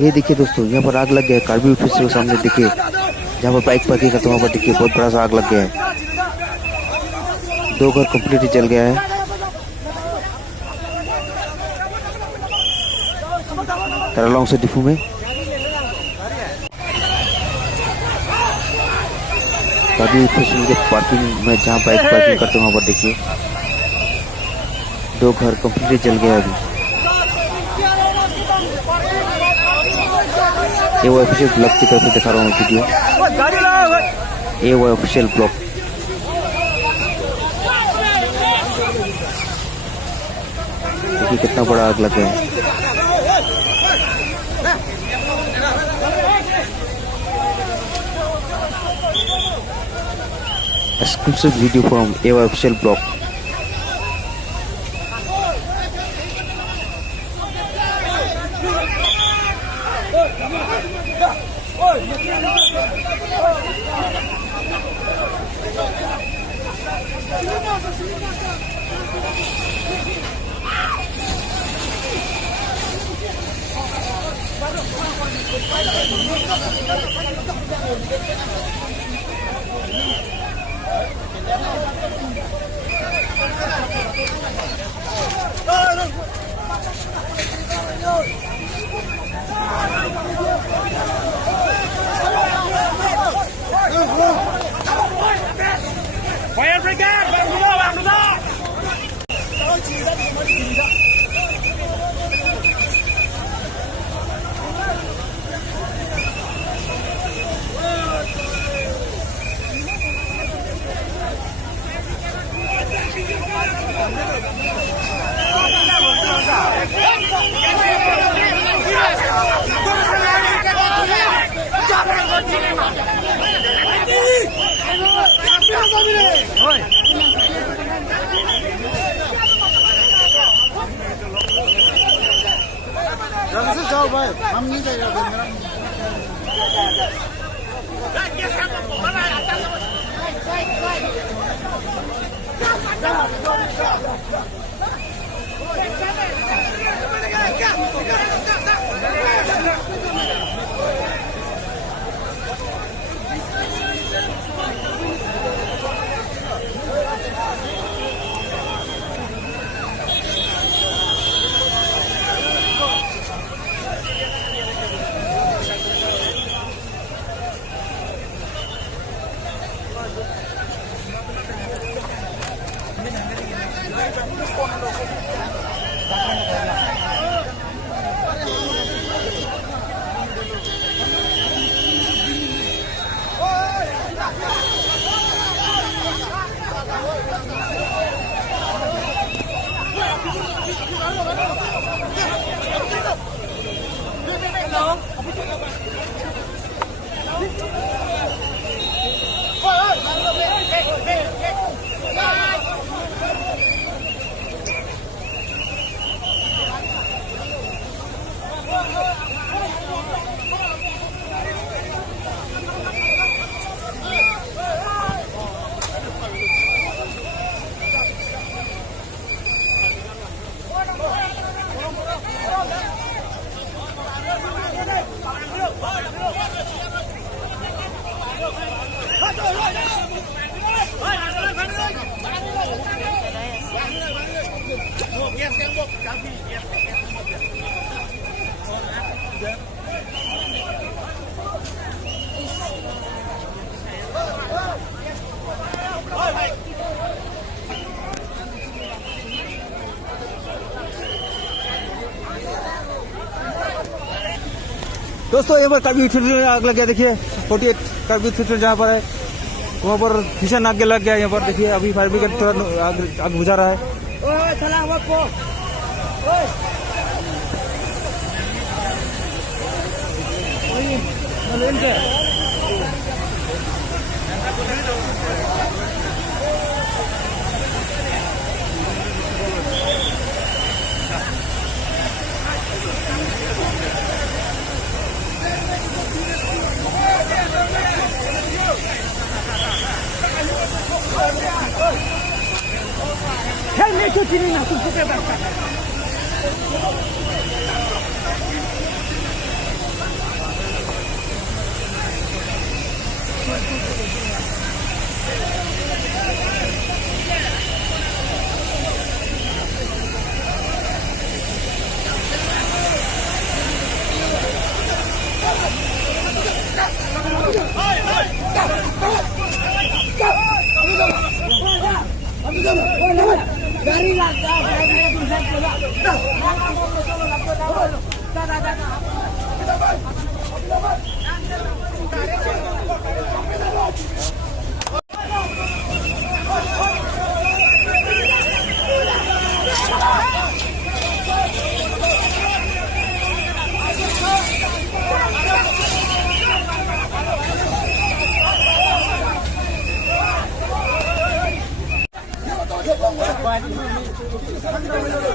ये देखिए दोस्तों, यहाँ पर आग लग गया है कार्बी ऑफिस के सामने। देखिए जहाँ पर बाइक पार्किंग करते वहाँ पर देखिए बहुत बड़ा सा आग लग गया है। 2 घर कंप्लीटली जल गया है। करालोंग से डिफू में कार्बी ऑफिस के पार्किंग में जहाँ बाइक पार्किंग करते वहाँ पर देखिए 2 घर कंप्लीटली जल गया है अभी। ये वो ऑफिशियल ब्लॉग की तरफ से दिखा रहा हूँ वीडियो। ये वो ऑफिशियल ब्लॉग। देखिए कितना बड़ा आग लगा है। एक्सक्लूसिव वीडियो फ्रॉम ये वो official blog. Fire brigade, vamos lá. से जाओ भाई, हम नहीं जाएगा। दोस्तों यहाँ पर कार्बी थिएटर में आग लग गया। देखिए 48 कार्बी थिएटर जहाँ पर है वहाँ पर भीषण आग लग गया। यहाँ पर देखिए अभी फायर ब्रिगेड तुरंत आग बुझा रहा है। Helmet ini nak tutup Hãy subscribe cho kênh Ghiền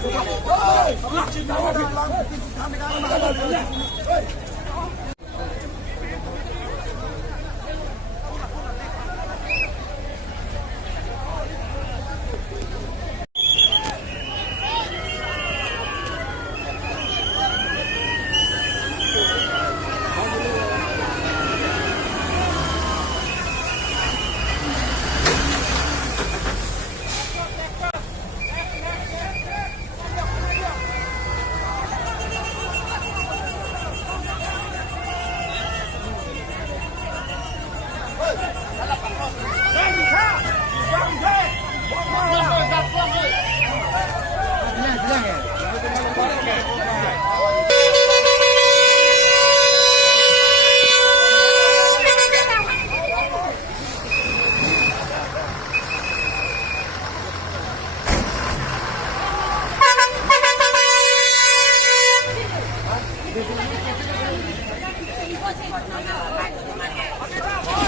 Mì Gõ để không bỏ lỡ